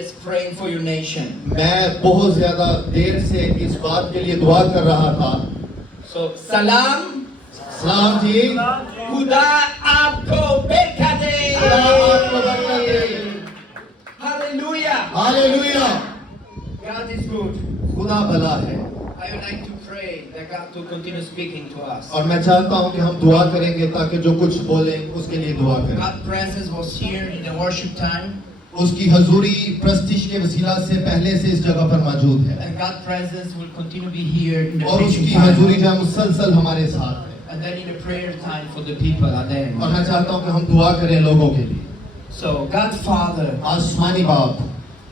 is praying for your nation. मैं बहुत ज्यादा देर से इस बात के लिए दुआ कर रहा था. So, salam, सलाम जी. खुदा आपको बरकत दे. खुदा आपको बरकत दे. Hallelujah. Hallelujah. God is good. खुदा भला है. I would like to pray that God to continue speaking to us. और मैं चाहता हूँ कि हम दुआ करेंगे ताकि जो कुछ बोले उसके लिए दुआ करें. God's presence was here in the worship time. उसकी हजूरी प्रस्तिश के वसीला से पहले से इस जगह पर मौजूद है. And God's presence will continue to be here in the और preaching उसकी time. हजूरी जो है मुसलसल हमारे साथ है. And then in the prayer time for the people are there. और मैं चाहता हूँ कि हम दुआ करें लोगों के लिए. So, God Father, आसमानी बाप,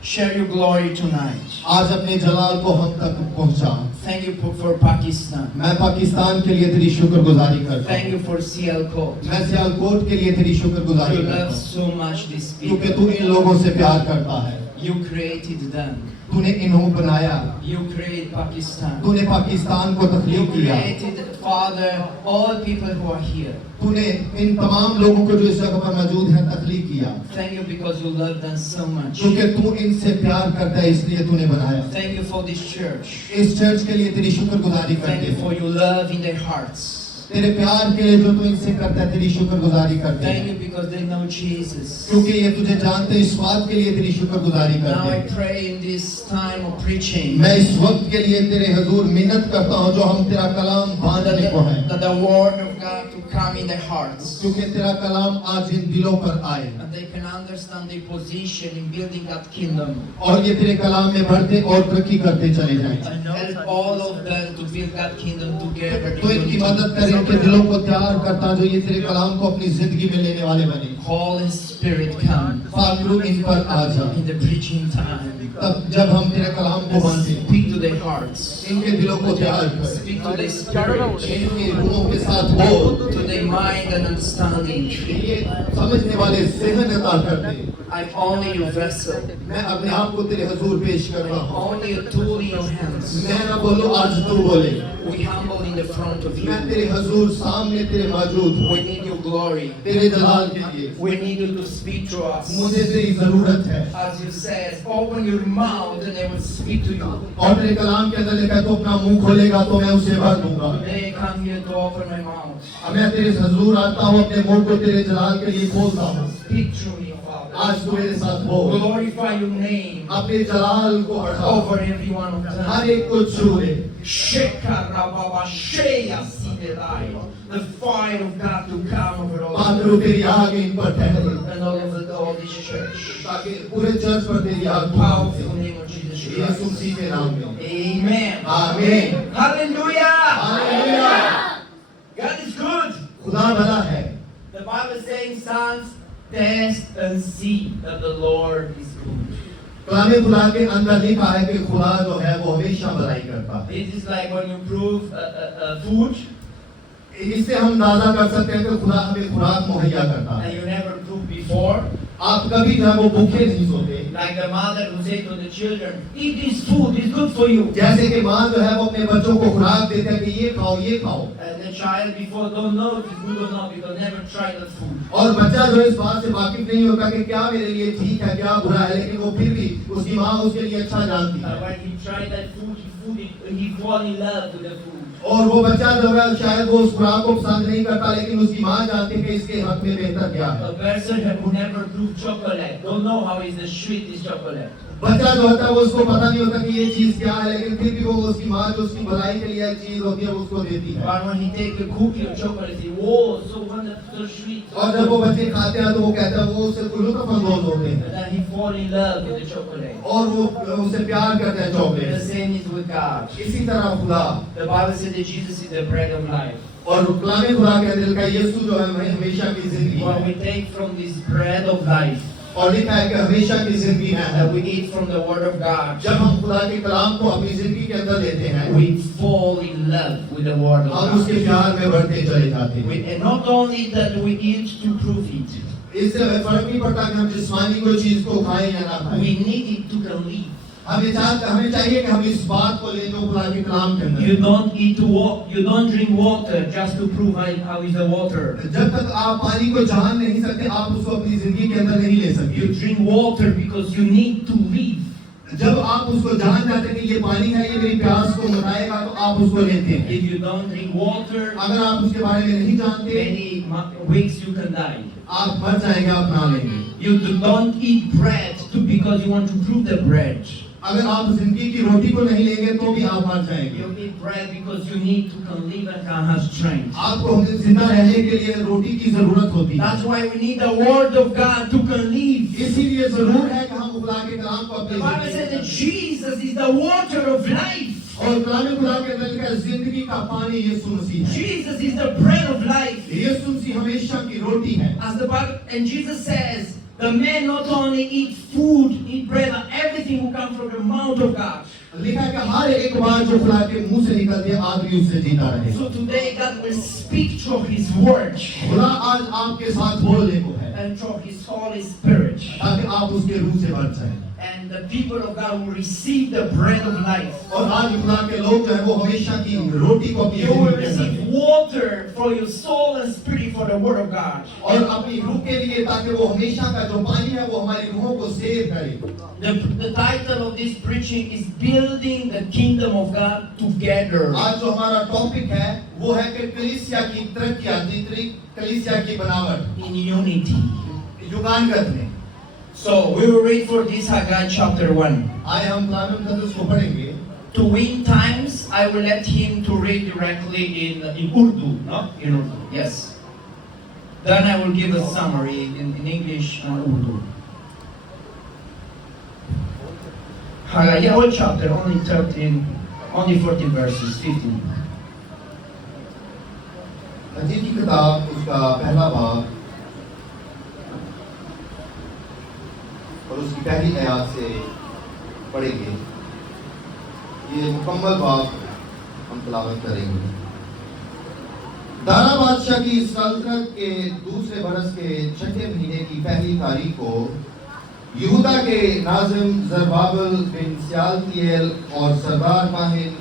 share your glory tonight. आज अपने जलाल को हम तक पहुंचा. Thank you for Pakistan. मैं पाकिस्तान के लिए तेरी शुक्रगुजारी करता Thank हूँ. you for Sialkot. मैं सियालकोट के लिए तेरी शुक्रगुजारी You करता love हूँ so much these क्योंकि people. तू इन लोगों से प्यार करता है. You created them. तूने इन्हों बनाया. You created Pakistan. तूने पाकिस्तान को You तख्लीक किया. created, Father, all people who are here. तूने इन तमाम लोगों को जो इस जगह पर मौजूद हैं तख्लीक किया. Thank you because you love them so much. क्योंकि तू इनसे प्यार करता है इसलिए तूने बनाया. Thank you for this church. इस चर्च के लिए तेरी शुक्रगुजारी Thank करते you for हैं. your love in their hearts. तेरे प्यार के लिए जो तू इनसे करता है तेरी शुक्रगुजारी करते Thank हैं. you because they know Jesus. क्योंकि ये तुझे जानते हैं, इस बात के लिए तेरी शुक्रगुजारी Now करते I हैं. pray in this time of preaching मैं इस वक्त के लिए तेरे हुजूर मिन्नत करता हूँ जो हम तेरा कलाम बांधने को है. that the word of God to come in their hearts. क्योंकि तेरा कलाम आज इन दिलों पर आए And they can understand their position in building God's kingdom. और ये तेरे कलाम में बढ़ते और तरक्की करते चले जाएं. And help all of them to build God's kingdom together. तो इनकी मदद कर, इनके दिलों को तैयार करता जो ये तेरे कलाम को अपनी जिंदगी में लेने वाले बने. Holy Spirit come पाक रूह इन पर आ जा. in the preaching time. तब जब हम तेरे कलाम को बांधे Speak to their hearts. इनके दिलों को तैयार कर. Speak to their spirit. इनके रूहों के साथ बोल. To their mind and understanding. ये समझने वाले ज़हन अता कर दे. I'm only your vessel. मैं अपने आप को तेरे हुजूर पेश कर रहा हूँ. Only a tool in your hands. मैं ना बोलूँ, आज तू बोले. We humble in the front of you. मैं तेरे हुजूर सामने तेरे मौजूद हूँ. We need your glory. तेरे जलाल के लिए We need you to speak to us. मुझे तेरी जरूरत है. As you said, open your mouth and I will speak to you. और तेरे कलाम के अंदर लिखा है, तो अपना मुंह खोलेगा तो मैं उसे भर दूंगा. Today I come here to open my mouth. अब मैं तेरे हुजूर आता हूँ, अपने मुंह को तेरे जलाल के लिए खोलता हूँ. Speak through me, Father. आज तू मेरे साथ बोल. Glorify your name अपने जलाल को बढ़ा. over every one of them. हर एक को छू ले. Shekarababa Sheya Sidelai. The fire of God to come over all पाक रूह तेरी आग इन पर ठहरे and all over all this church. ताकि पूरे चर्च पर तेरी आग Powerful name of Jesus Yeshu Christ. मसीह के नाम में. Amen. आमीन. Hallelujah. Hallelujah. God is good. खुदा भला है. The Bible says, sons, test and see that the Lord is good. कलामे खुदा के अंदर लिखा है कि खुदा जो है वो हमेशा भलाई करता है. This is like when you prove food इससे हम अंदाजा कर सकते हैं कि खुदा हमें खुराक मुहैया करता है. and you never proved before. आप कभी जो है वो भूखे नहीं सोते. Like the mother who said to the children, eat this food, it's good for you. जैसे कि माँ जो है वो अपने बच्चों को खुराक देते हैं कि ये खाओ ये खाओ. And the child before don't know if it's good or not because never tried the food. और बच्चा जो है इस बात से वाकिफ नहीं होता कि क्या मेरे लिए ठीक है क्या बुरा है, लेकिन वो फिर भी उसकी माँ उसके लिए अच्छा जानती है. When he tried that food, he fall in love with the food. और वो बच्चा जो है शायद वो उस खुराक को पसंद नहीं करता, लेकिन उसकी माँ जानती है कि इसके हक में बेहतर क्या है. A person who never proved chocolate don't know how is the sweet is chocolate. बच्चा जो होता है वो उसको पता नहीं होता कि ये चीज क्या है, लेकिन फिर भी वो उसकी माँ जो उसकी भलाई के लिए एक चीज होती है वो उसको देती है. But when he take a cookie of chocolate, he whoa, so wonderful, so sweet. और जब वो बच्चे खाते हैं तो वो कहते हैं वो उससे लुत्फअंदोज होते हैं And then he fall in love with the chocolate. और वो उससे प्यार करते हैं The chocolate. same is with God. इसी तरह खुदा The Bible says that Jesus is the bread of life. और कलामे खुदा के दिल का यीशु जो है हमेशा की जिंदगी What है. we take from this bread of life और लिखा है कि हमेशा की जिंदगी है. that we eat from the Word of God, जब हम खुदा के कलाम को अपनी जिंदगी के अंदर लेते हैं we fall in love with the Word of हम उसके God. प्यार में बढ़ते चले जाते हैं. And not only that we eat to prove it, इससे फर्क नहीं पड़ता कि हम जिस्मानी कोई चीज को खाएं या ना खाएं. we need it to believe. हमें चाहिए कि हम इस बात को ले जो खुदा के कलाम के अंदर You don't you don't drink water just to prove how is the water. जब तक आप पानी को जान नहीं सकते आप उसको अपनी जिंदगी के अंदर नहीं ले सकते You drink water because you need to live. जब आप उसको जान जाते हैं कि ये पानी है ये मेरी प्यास को मिटाएगा तो आप उसको लेते हैं If you don't drink water, अगर आप उसके बारे में नहीं जानते many weeks you can die. आप मर जाएंगे आप ना लेंगे You don't eat bread because you want to prove the bread. अगर आप जिंदगी की रोटी को नहीं लेंगे तो भी आप मर जाएंगे You eat bread because you need to can live and can have strength. आपको जिंदा रहने के लिए रोटी की जरूरत होती है That's why we need the word of God to can live. इसीलिए जरूर है कि हम खुदा के कलाम को The अपने Bible says that Jesus is the water of life. और कलाम खुदा के अंदर लिखा है जिंदगी का पानी यीशु मसीह है Jesus is the bread of life. यीशु मसीह हमेशा की रोटी है As the Bible and Jesus says, the man not only eat food, eat bread, and everything will come from the mouth of God. लिखा है कि हर एक बार जो खुदा के मुंह से निकलती है आदमी उससे जीता रहे So today God will speak through His word खुदा आज आपके साथ बोलने को है and through His Holy Spirit. ताकि आप उसके रूह से भर जाएं And the people of God will receive the bread of life. और आज खुदा के लोग जो है वो हमेशा की रोटी को अपनी You will जिंदगी के अंदर receive water for your soul and spirit for the word of God. और अपनी रूह के लिए ताकि वो हमेशा का जो पानी है वो हमारी रूहों को सेव करे The title of this preaching is Building the Kingdom of God Together. आज जो हमारा टॉपिक है वो है कि कलीसिया की तरक्की कलीसिया की बनावट In unity. युगानगत में So we will read for this Haggai chapter 1. आए हम कलाम मुकद्दस को पढ़ेंगे To win times, I will let him to read directly in Urdu, no? In Urdu, yes. Then I will give a summary in English and Urdu. Haggai, the whole chapter, only 14 verses, 15. हजी की किताब उसका पहला बाब और उसकी पहली आयत से पढ़ेंगे ये मुकम्मल बाब हम तिलावत करेंगे दारा बादशाह की सल्तनत के दूसरे बरस के छठे महीने की पहली तारीख को यहूदा के नाज़िम ज़रबाबिल बिन सियालतिएल और सरदार काहिन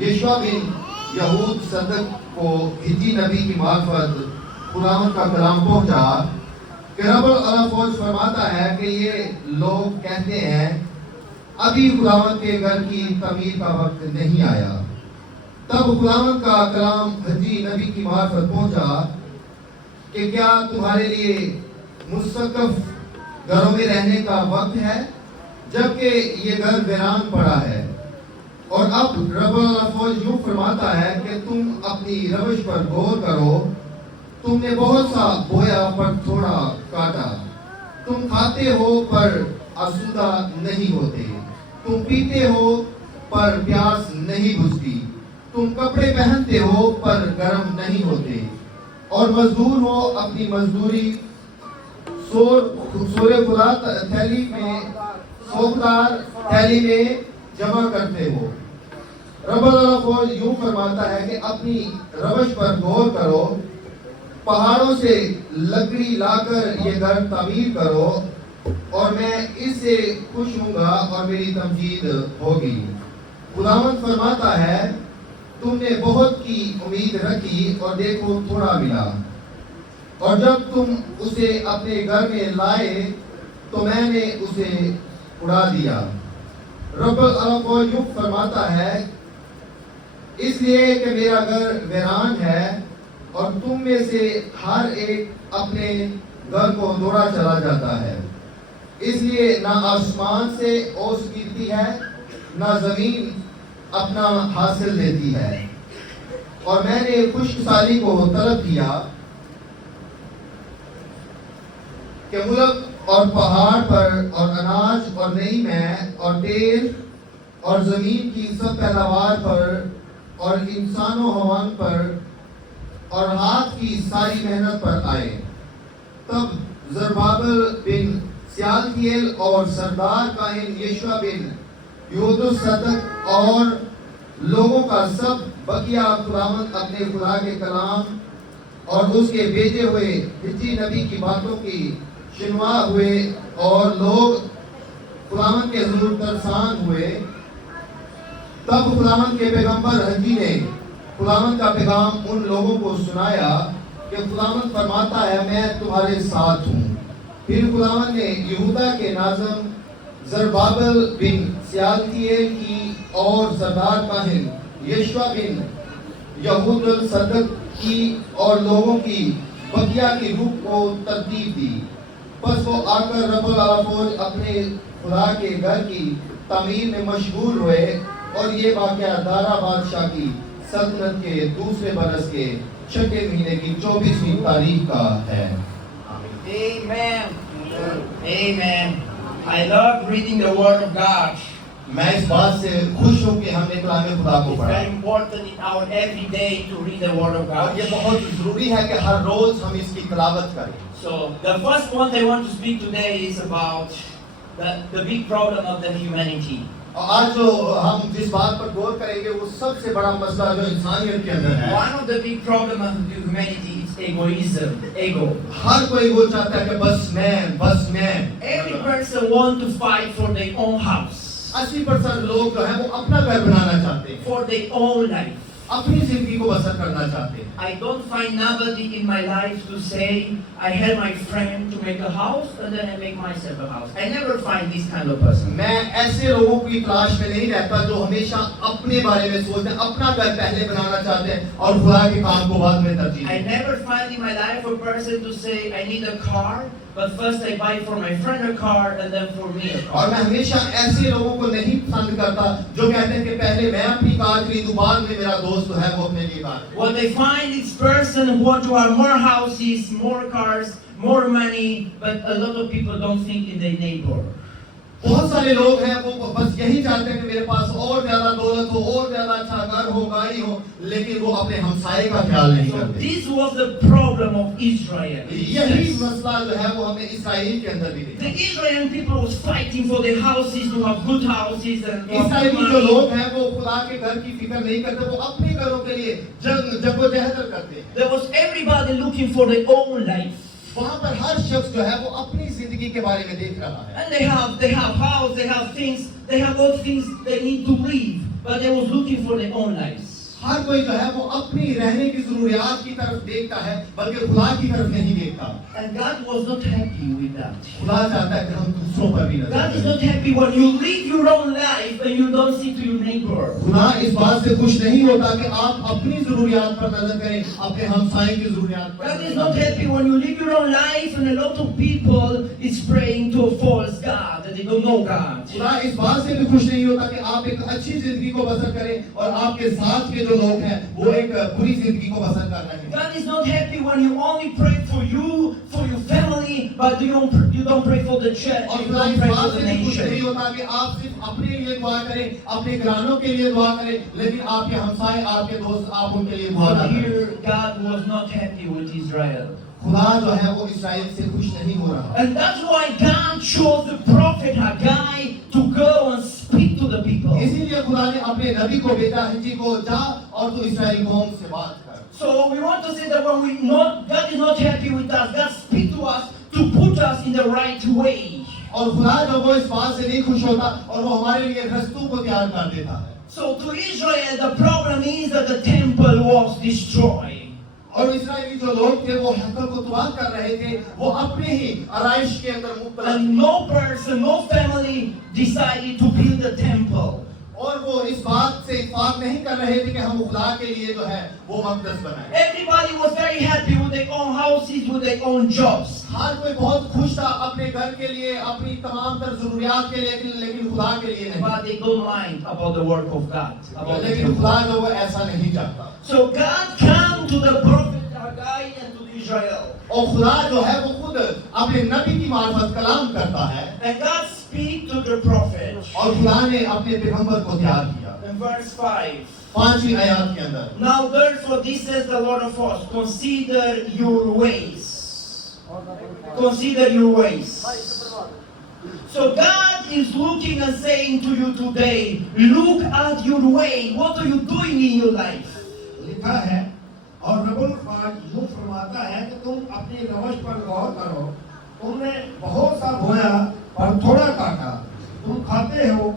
यशवा बिन यहूद सदक को हिजी नबी की मार्फत खुदावंद का कलाम पहुंचा कि रब्बुल अला फौज फरमाता है कि ये लोग कहते हैं अभी खुदावंद के घर की तमीर का वक्त नहीं आया तब खुदावंद का कलाम हिजी नबी की मार्फत पहुंचा कि क्या तुम्हारे लिए मुस्तकफ घरों में रहने का वक्त है जबकि ये घर वीरान पड़ा है और अब रब्बुल अला फौज यूं फरमाता है कि तुम अपनी रविश पर गौर करो तुमने बहुत सा बोया पर थोड़ा काटा तुम खाते हो पर आसूदा नहीं होते तुम पीते हो पर प्यास नहीं बुझती तुम कपड़े पहनते हो पर गर्म नहीं होते और मजदूर हो अपनी मजदूरी सोरे खुदा थैली में सोखदार थैली में जमा करते हो रब्बुल अला फौज यूं फरमाता है कि अपनी रवश पर गौर करो पहाड़ों से लकड़ी लाकर ये घर तामीर करो और मैं इससे खुश हूँगा और मेरी तमजीद होगी खुदावंद फरमाता है तुमने बहुत की उम्मीद रखी और देखो थोड़ा मिला और जब तुम उसे अपने घर में लाए तो मैंने उसे उड़ा दिया रब्बुल अला फौज यूं फरमाता है इसलिए कि मेरा घर वीरान है और तुम में से हर एक अपने घर को दौड़ा चला जाता है इसलिए ना आसमान से ओस गिरती है ना जमीन अपना हासिल देती है और मैंने खुशहाली को तलब किया कि मुल्क और पहाड़ पर और अनाज और नई मैं और तेल और जमीन की सब पैदावार पर और इंसानों हवान पर और हाथ की सारी मेहनत पर आए तब ज़रबाबिल बिन सियालतिएल और सरदार काहिन यशवा बिन यहूद सदक और लोगों का सब बकिया खुदावंद अपने खुदा के कलाम और उसके भेजे हुए हिजी नबी की बातों की सुनवा हुए और लोग खुदावंद के हुजूर तरसान हुए, तब खुदावंद के पैगंबर हजी ने खुदावंद का पैगाम उन लोगों को सुनाया कि खुदावंद फरमाता है मैं तुम्हारे साथ हूँ। फिर खुदावंद ने यहूदा के नाज़म ज़रबाबेल बिन सियालतीएल की और सरदार काहिन यशवा बिन यहूदल सदक की और लोगों की बकिया की रूह को तरतीब दी। बस वो आकर रब्बुल आला फौज अपने खुदा के घर की तामीर में मशगूल हुए और ये वाक़या दारा बादशाह की सल्तनत के दूसरे बरस के छठे महीने की 24वीं तारीख का है। Amen. Amen. I love reading the Word of God. मैं इस बात से खुश हूँ कि हमने कलाम खुदा को It's पढ़ा very important in our everyday to read the Word of और ये God. बहुत जरूरी है कि हर रोज हम इसकी तिलावत करें। So the first point I want to speak today is about the big problem of the humanity. और आज जो हम जिस बात पर गौर करेंगे वो सबसे बड़ा मसला जो इंसानियत के अंदर है। One of the big problem of the humanity is egoism, ego. हर कोई वो चाहता है कि बस मैं। Every person want to fight for their own house, 80% लोग जो है वो अपना घर बनाना चाहते हैं, for their own life. अपनी जिंदगी को बसर करना चाहते हैं। I don't find nobody in my life to say I help my friend to make a house and then I make myself a house. I never find this kind of person. मैं ऐसे लोगों की तलाश में नहीं रहता जो हमेशा अपने बारे में सोचते हैं, अपना घर पहले बनाना चाहते हैं और खुदा के काम को बाद में तरजीह I देते हैं। never find in my life a person to say I need a car, but first I buy for my friend a car and then for me a और car. मैं हमेशा ऐसे लोगों को नहीं पसंद करता जो कहते हैं कि पहले मैं अपनी कार खरीदूं बाद में मेरा दोस्त जो है वो अपने लिए car. What they find is person who want to have more houses, more cars, more money, but a lot of people don't think in their neighbor. बहुत सारे लोग हैं वो बस यही चाहते हैं कि मेरे पास और ज्यादा दौलत हो, और ज्यादा अच्छा घर हो, गाड़ी हो, लेकिन वो अपने हमसाये का ख्याल नहीं So करते। this was the problem of Israel. यही मसला जो है वो हमें इसराइल के अंदर भी देखा। The Israeli people was fighting for their houses to have good houses and to have good Israeli जो money. लोग हैं वो खुदा के घर की फिक्र नहीं करते, वो अपने घरों के लिए जद्दोजहद करते हैं। There was everybody looking for their own life. वहाँ पर हर शख्स जो है वो अपनी जिंदगी के बारे में देख रहा है। And they have house, they have things, they have all things they need to live, but they was looking for their own lives. हर कोई जो है वो अपनी रहने की जरूरियात की तरफ देखता है, बल्कि खुदा की तरफ नहीं देखता। And God was not happy with that. खुदा चाहता है कि हम दूसरों पर भी नजर God is करें। not happy when you live your own life and you don't see to your neighbor. खुदा इस बात से खुश नहीं होता कि आप अपनी जरूरियात पर नजर करें, अपने हमसाये की जरूरियात पर। God is not happy when you live your own life and a lot of people is praying to a false God and they don't know God. खुदा इस बात से भी खुश नहीं होता कि आप एक अच्छी जिंदगी को बसर करें और आपके साथ के जो लोग हैं वो एक बुरी जिंदगी को बसर कर रहे हैं। God is not happy when you only pray for you, for your family, but you don't pray for the church, और you खुदा don't इस pray for बात the से भी खुश नहीं nation. होता कि आप सिर्फ अपने लिए दुआ करें, अपने घरानों के लिए दुआ करें, लेकिन आपके हमसाये, आपके दोस्त, आप उनके लिए दुआ ना But करें। here God was not happy with Israel. खुदा जो है वो इसराइल से खुश नहीं हो रहा। And that's why God chose the prophet Haggai to go and speak to the people. इसीलिए खुदा ने अपने नबी को भेजा, हिजी को जा और तू इस्राएल कौम से बात कर। So we want to say that when God is not happy with us, God speaks to us to put us in the right way. और खुदा जब वो इस बात से नहीं खुश होता और वो हमारे लिए रस्तों को तैयार कर देता है। So to Israel, the problem is that the temple was destroyed. और इस्राएली जो लोग थे वो हैकल को तबाह कर रहे थे, वो अपने ही आराइश के अंदर मुब्तला And no person, no family decided to build a temple. और वो इस बात से इत्तेफाक नहीं कर रहे थे कि हम खुदा के लिए जो है वो मक़दस बनाएं। Everybody was very happy with their own houses, with their own jobs. हर कोई बहुत खुश था अपने घर के लिए, अपनी तमाम तर जरूरियात के लिए, लेकिन खुदा के लिए नहीं। But they don't mind about the work of God. About the लेकिन temple. खुदा जो वो ऐसा नहीं चाहता। So God came to the prophet Haggai and to Israel. और खुदा जो है वो खुद अपने नबी की मार्फत कलाम करता है And God speak to the prophet. और खुदा ने अपने पैगंबर को तैयार किया। In verse 5. 5वीं आयत के अंदर Now therefore this says the Lord of hosts, consider your ways. Consider your ways. So God is looking and saying to you today, look at your way. What are you doing in your life? लिखा है और रब्बुल ख़ुदा यूं फरमाता है कि तुम अपनी रवश पर गौर करो। तुमने बहुत सा बोया पर थोड़ा काटा, तुम खाते हो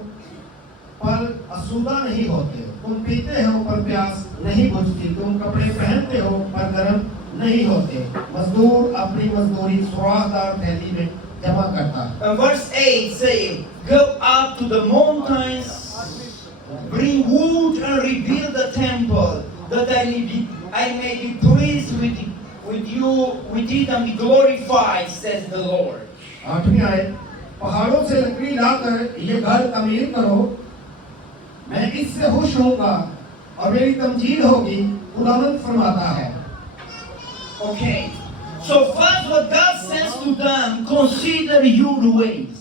पर असुदा नहीं होते हो, तुम पीते हो पर प्यास नहीं बुझती, तुम कपड़े पहनते हो पर गर्म नहीं होते। मजदूर अपनी मजदूरी सुराखदार थैली में जमा करता है। And verse 8 say, go up to the mountains, bring wood and rebuild the temple, that I may be pleased with you, with it and be glorified, says the Lord. 8वीं आयत, पहाड़ों से लकड़ी लाकर ये घर तमीर करो, मैं इससे खुश होऊंगा और मेरी तमजीद होगी, खुदावंद फरमाता है। Okay. So first what God says to them, consider your ways.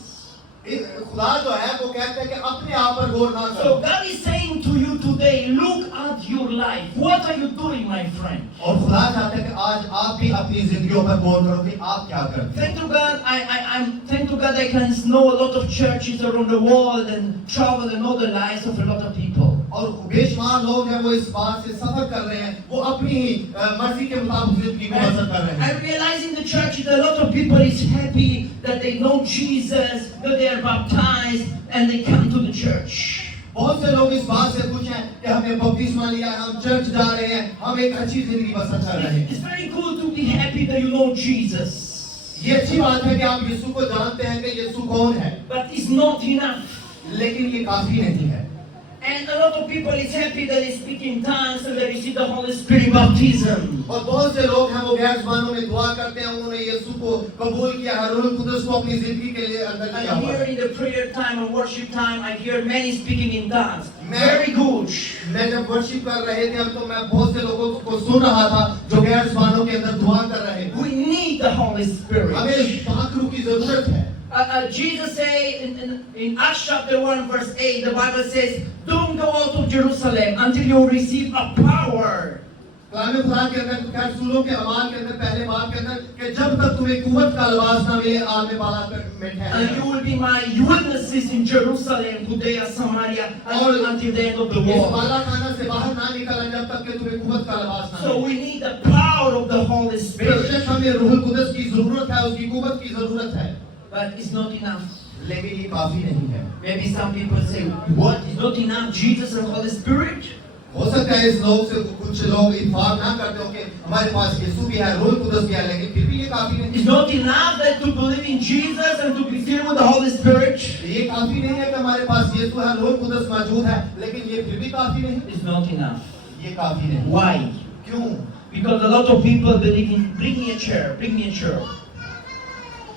खुदा जो है वो कहते हैं कि अपने आप पर गौर ना करो। So God is saying to you today, look at your life. What are you doing, my friend? और खुदा चाहते हैं कि आज आप भी अपनी जिंदगियों पर गौर करो कि आप क्या करते हैं। Thank to God, thank to God I can know a lot of churches around the world and travel and know the lives of a lot of people. और बेशुमार लोग हैं वो इस बात से सफर कर रहे हैं, वो अपनी मर्जी के मुताबिक जिंदगी को बसर कर रहे हैं। I realize in the church that a lot of people is happy that they know Jesus, that they are baptized, and they come to the church. बहुत से लोग इस बात से खुश हैं कि हमने बपतिस्मा लिया, हम चर्च जा रहे हैं, हम एक अच्छी जिंदगी बसर कर रहे हैं। It's very good to be happy that you know Jesus. ये अच्छी बात है कि आप यीशु को जानते हैं कि यीशु कौन है, But it's not enough. लेकिन ये काफी नहीं है। And a lot of people is happy that they speak in tongues and they receive the Holy Spirit baptism. और बहुत से लोग हैं वो गैर ज़बानों में दुआ करते हैं, उन्होंने यीशु को कबूल किया है, रूह कुदस को अपनी जिंदगी के लिए अंदर किया And हुआ here है। in the prayer time and worship time, I hear many speaking in tongues. Very good. मैं जब वर्शिप कर रहे थे तो मैं बहुत से लोगों को सुन रहा था जो गैर ज़बानों के अंदर दुआ कर रहे थे। We need the Holy Spirit. हमें पाक रूह की जरूरत है। Jesus say in Acts chapter 1 verse 8, the Bible says, don't go out of Jerusalem until you receive a power. कलाम खुदा के अंदर रसूलों के अमाल के अंदर पहले बात के अंदर कि जब तक तुम्हें कुव्वत का लिबास ना मिले आग में बाला में ठहरना। And you will be my witnesses in Jerusalem, Judea, Samaria, until the end of the इस world. बाला खाना से बाहर ना निकलना जब तक कि तुम्हें कुव्वत का लिबास ना So मिले। we need the power of the Holy Spirit. बेशक हमें रूह कुदस की जरूरत है, उसकी कुव्वत की जरूरत है, But it's not enough. लेकिन ये काफी नहीं है। Maybe some people say, what? It's not enough, Jesus and Holy Spirit? हो सकता है इस लोग से कुछ लोग इत्फाक ना करते हो कि हमारे पास यीशु भी है, रूह कुदस भी है, लेकिन फिर भी ये काफी नहीं। It's not enough that to believe in Jesus and to be filled with the Holy Spirit. ये काफी नहीं है कि हमारे पास यीशु है, रूह कुदस मौजूद है, लेकिन ये फिर भी काफी नहीं। It's not enough. ये काफी नहीं। Why? क्यों? Because a lot of people believe in, bring me a chair,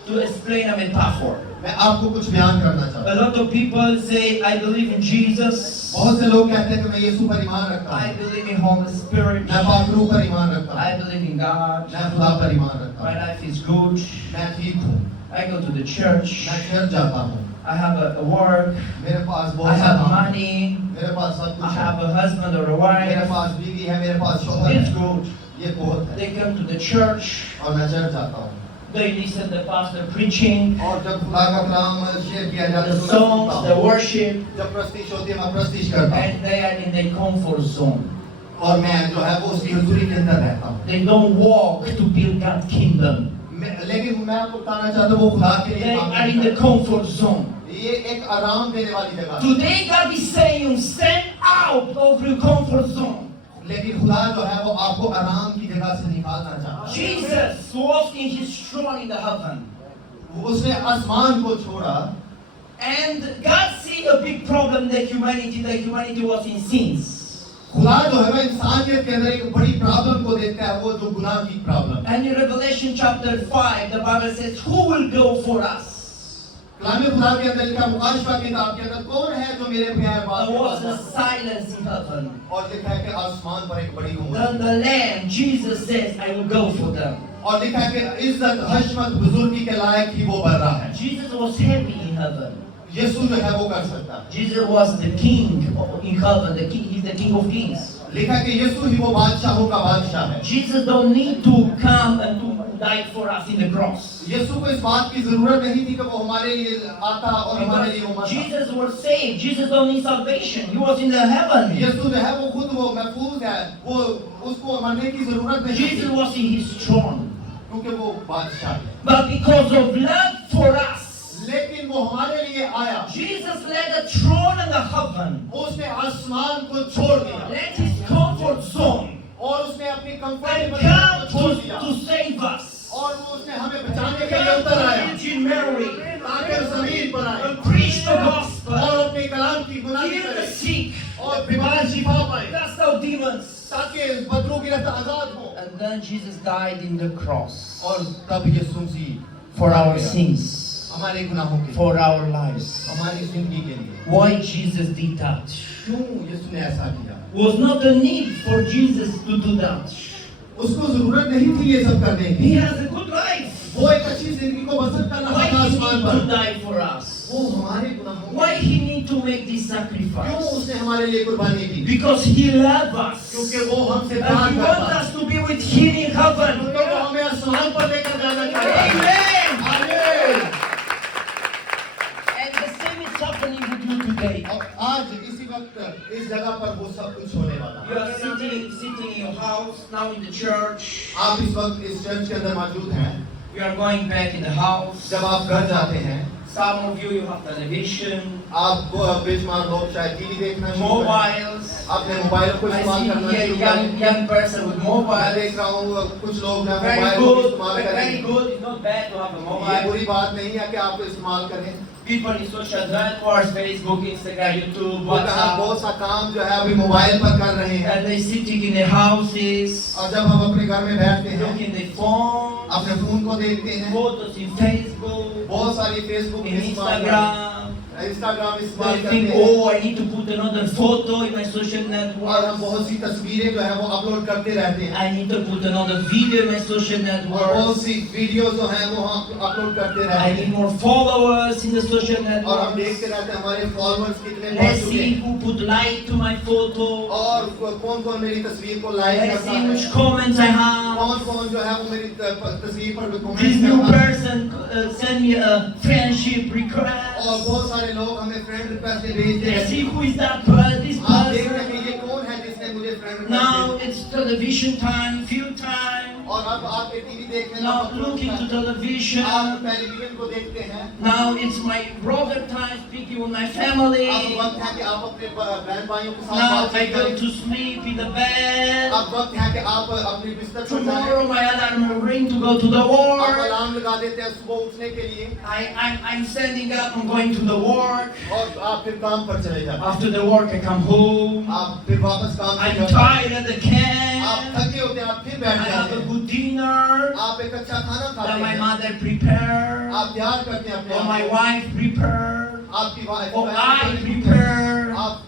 to explain a metaphor. मैं आपको कुछ बयान करना चाहता A हूँ। lot of people say, I believe in Jesus, बहुत से लोग कहते हैं कि मैं यीशु पर ईमान रखता I हूँ, believe in Holy Spirit, मैं पाक रूह पर ईमान रखता हूँ, I believe in God, मैं खुदा पर ईमान रखता my हूँ, life is good, मैं ठीक हूँ, I go to the church, मैं चर्च जाता हूँ, I have a work, मेरे पास I बहुत have सारा money, मेरे पास सब I कुछ है, have a husband or a मेरे wife. पास बीवी है, मेरे पास शौहर It's है, good. ये बहुत है। They come to the church, और मैं चर्च जाता हूँ, they listen to the pastor preaching, और जब खुदा का कलाम शेयर किया जाता है the तो मैं सुनता songs, the हूँ, worship, जब प्रस्तिश होती है मैं प्रस्तिश करता हूँ, and they are in their comfort zone. और मैं जो है वो उसकी हुजूरी के अंदर रहता हूँ। They don't walk to build God's kingdom. लेकिन मैं आपको बताना चाहता हूँ वो खुदा के They लिए काम are in नहीं the करता। comfort zone. ये एक आराम देने वाली जगह है। Today God is saying, stand out of your comfort zone. लेकिन खुदा जो है वो आपको आराम की जगह से निकालना चाहता है। Jesus was in his throne in the heaven. उसने आसमान को छोड़ा And God see a big problem that humanity was in sins. खुदा जो है वो इंसानियत के अंदर एक बड़ी प्रॉब्लम को देखता है, वो जो गुनाह की problem. And in Revelation chapter 5, the Bible says, who will go for us? कलाम खुदा के अंदर लिखा मुकाशफा किताब के अंदर कौन है जो मेरे प्यार बात There के was a पास है? silence in heaven. और लिखा है कि आसमान पर एक बड़ी Then खामोशी। the Lamb, Jesus says, I will go for them. और लिखा है कि इज्जत हशमत बुजुर्गी के लायक ही वो बन रहा है। Jesus was happy in heaven. यीशु जो है वो कर सकता है। Jesus was the king in heaven. The king, he's the king of kings. लिखा है कि यीशु ही वो बादशाहों का बादशाह है। Jesus don't need to come and to die for us in the cross. यीशु को इस बात की जरूरत नहीं थी कि वो हमारे लिए आता और हमारे लिए वो Because मरता। Jesus was saved. Jesus don't need salvation. He was in the heaven. यीशु जो है वो खुद वो महफूज है, वो उसको मरने की जरूरत नहीं Jesus थी, was in his throne. क्योंकि वो बादशाह है। But because of love for us, लेकिन वो हमारे लिए आया। Jesus left the throne in the heaven, उसने आसमान को छोड़ दिया left his comfort zone, और उसने अपनी and कंफर्टेबल come को छोड़ दिया to save us. और वो उसने हमें बचाने के लिए Come उतर to आया Virgin Mary ताकि जमीन पर आए and preach the gospel, और अपने कलाम की गुनाही heal the करे sick, और बीमार शिफा पाए cast out demons. ताकि बदरों की रफ्त आजाद हो। And then Jesus died in the cross और तब यीशु मसीह for our गया। sins, हमारे गुनाहों के लिए, for our lives. हमारी जिंदगी के लिए। Why Jesus did that? क्यों यीशु ने ऐसा किया? Was not a need for Jesus to do that. उसको जरूरत नहीं थी ये सब करने की। He has a good life. वो एक अच्छी जिंदगी को बसर कर रहा Why था he आसमान need पर। to die for us? वो हमारे गुनाहों Why he need to make this क्यों sacrifice? उसने हमारे लिए कुर्बानी की? Because he loves us. क्योंकि वो हमसे And प्यार he करता wants है। us to be with him in heaven. क्योंकि वो हमें आसमान पर लेकर जाना चाहता है। Amen. आमीन। And the same is happening with you today. और आज इसी वक्त इस जगह पर वो सब कुछ होने वाला You है। are sitting in your house, now in the church. आप इस वक्त इस चर्च के अंदर मौजूद हैं। You are going back in the house. जब आप घर जाते हैं, Some of you have television, आप बेशुमार लोग शायद टीवी देखना शुरू करें। mobiles. अपने मोबाइल को I इस्तेमाल see करना here शुरू young करें। young person with मैं mobile. देख रहा हूँ कुछ लोग ना Very मोबाइल को good, इस्तेमाल very करें। good. It's not bad to have a ये mobile. बुरी बात नहीं है कि आप इस्तेमाल करें। People in social networks, Facebook, Instagram, YouTube, वो कहा WhatsApp, बहुत सा काम जो है अभी मोबाइल पर कर रहे हैं। and they sitting in their houses, और जब हम अपने घर में बैठते हैं, looking their phones, अपने फोन को देखते हैं, photos in Facebook, बहुत सारी फेसबुक in Instagram. इंस्टाग्राम इस्तेमाल They करते think, हैं oh, I need to put another photo in my social और हम network. बहुत सी तस्वीरें जो है वो अपलोड करते रहते हैं I need to put another video in my social और network. बहुत सी वीडियो जो है वो हम अपलोड करते I रहते need हैं more followers in the social और हम network. देखते रहते हैं हमारे फॉलोअर्स कितने बढ़ Let's चुके see हैं who put like to my photo. और कौन कौन मेरी तस्वीर को लाइक Let's करता see which है, comments I have. कौन कौन जो है वो मेरी तस्वीर पर This कमेंट new करता है person send me a friendship और request. बहुत सारे लोग हमें फ्रेंड रिक्वेस्ट भेजते Let's हैं। see who is that person, this आप देख रहे person. हैं ये कौन है जिसने मुझे friend Now request it's television time, few time. और अब आप टीवी देखते हैं Now आप looking to आप television. टेलीविजन को देखते हैं Now it's my brother time speaking with my family. अब वक्त है कि आप अपने बहन भाइयों के साथ Now I बातचीत go करें to sleep in the bed. अब वक्त है कि आप अपने बिस्तर पर जाएं Tomorrow my alarm will ring to go to the आप work. अलार्म लगा देते हैं सुबह उठने के लिए I'm standing up, I'm going to the work. और आप फिर काम पर चले जाते After the work I come home. हैं आप फिर वापस काम पे I'm जाते हैं tired at the आप camp. थके होते हैं आप फिर I बैठ have जाते a हैं good dinner आप एक अच्छा खाना that खाते my हैं mother prepare, आप तैयार करते हैं अपने or आप my को wife prepare, आपकी वाइफ or I prepare. आप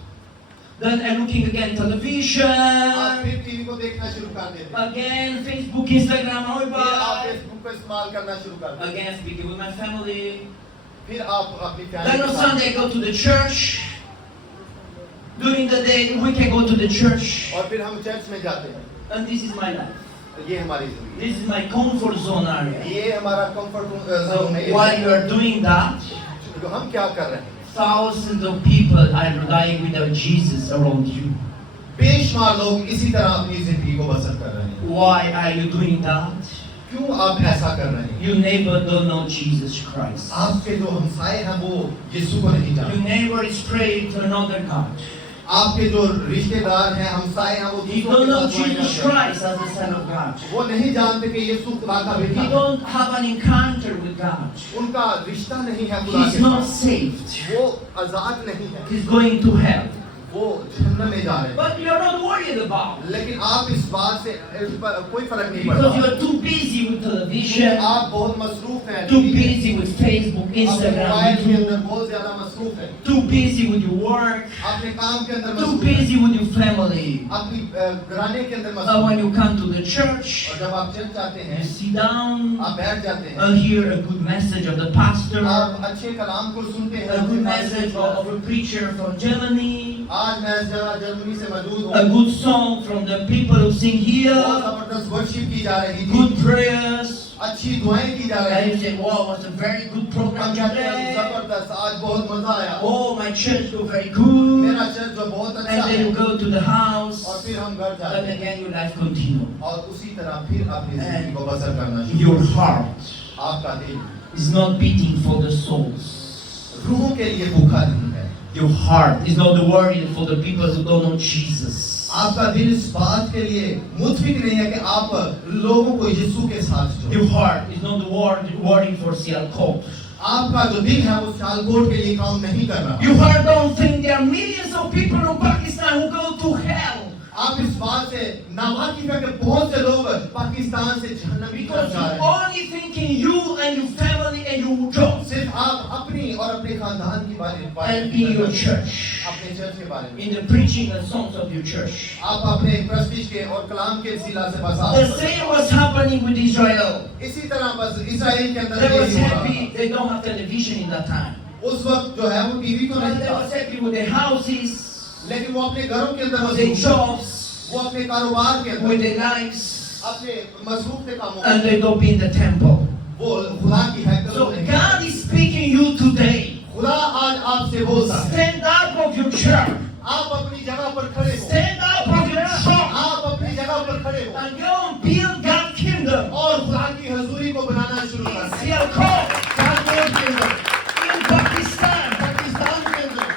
Then I'm looking again आप television, फिर टीवी को देखना शुरू कर देते हैं again Facebook, Instagram, फिर आप mobile, फेसबुक को इस्तेमाल करना शुरू कर देते again speaking with my family. हैं फिर आप अपनी Then फैमिली on के Sunday I साथ go to the church. During the day, week I go to the church, और फिर हम चर्च में जाते हैं and this is my life. ये हमारी जिंदगी This is my comfort zone area. ये हमारा कंफर्ट So जोन है while you are doing that, तो हम क्या कर रहे हैं thousands of people are dying without Jesus around you. बेशुमार लोग इसी तरह अपनी जिंदगी को बसर कर रहे हैं Why are you doing that? क्यों आप ऐसा कर रहे हैं You never don't know Jesus Christ. आपके जो हमसाए हैं वो यीशु को नहीं You जानते never pray to another God. आपके जो रिश्तेदार हैं हमसाए हैं वो You दूसरों don't के know साथ दुआएं Jesus करते हैं। Christ as the Son of God. वो नहीं जानते कि यीशु खुदा का बेटा You है don't have an encounter with God. उनका रिश्ता नहीं है खुदा He's के not साथ saved. वो आजाद नहीं है He's going to hell. वो जहन्नम में जा रहे हैं But you're not worried about it. लेकिन आप इस बात से इस पर कोई फर्क नहीं Because पड़ता you're too busy with television, आप बहुत मसरूफ हैं too टीवी में, busy with Facebook, अपने Instagram, मोबाइल के अंदर YouTube, बहुत ज्यादा मसरूफ है too busy with your work, अपने काम के अंदर too मसरूफ है busy with your family. अपनी घराने के अंदर When मसरूफ you come to the church, और जब आप चर्च जाते you हैं sit down, आप बैठ जाते हैं hear a good message of the pastor, आप अच्छे कलाम को सुनते हैं a good message of a preacher from Germany, आज मैं इस जगह जर्मनी से मौजूद a हूँ good song from the people who sing बहुत here, जबरदस्त वर्शिप की जा रही थी good prayers. अच्छी दुआएं की जा And रही you थी say, wow, it was a very good हम program कहते हैं today. जबरदस्त आज बहुत मजा आया Oh, my church was very good. मेरा चर्च जो बहुत अच्छा And then you है go to the house, और फिर हम घर जाते and हैं again your life continues. और उसी तरह फिर अपनी जिंदगी को बसर करना शुरू Your करते हैं। heart, आपका दिल is not beating for the souls. रूहों के लिए भूखा नहीं है। Your heart is not worried for the people who don't know Jesus. आपका दिल इस बात के लिए मुतफिक नहीं है कि आप लोगों को यीशु के साथ जोड़ें। Your heart is not worried for Sialkot. आपका जो दिल है वो सियालकोट के लिए काम नहीं कर रहा। Your heart don't think there are millions of people in Pakistan who go to hell. आप इस बात से नावाकिफ है कि बहुत से लोग पाकिस्तान से जहन्नम की तरफ Because जा रहे you're हैं। only thinking you and your family and your job सिर्फ आप अपनी और अपने खानदान की बारे and in your church, अपने चर्च के बारे में, in the preaching and songs of your church. आप अपने प्रस्टिज के और कलाम के सिला से बस The same was happening with Israel. इसी तरह बस इस्राएल के अंदर They was यही हो रहा happy था। they don't have television in that time. उस वक्त जो है वो टीवी तो And नहीं they था, was happy with their houses, लेकिन वो अपने घरों के अंदर with their मसरूफ थे। jobs, वो अपने कारोबार के with अंदर their lives, अपने मसरूफ थे कामों and में। they don't be in the temple. वो खुदा की हैकल So में नहीं। God is speaking you today. खुदा आज आपसे बोलता है, Stand up of your church. आप अपनी जगह पर खड़े हो, Stand up of your church. आप अपनी जगह पर खड़े हो And go and build God's kingdom. और खुदा की हजूरी को बनाना शुरू In कर Sialkot, सियालकोट के अंदर, in Pakistan. पाकिस्तान के अंदर,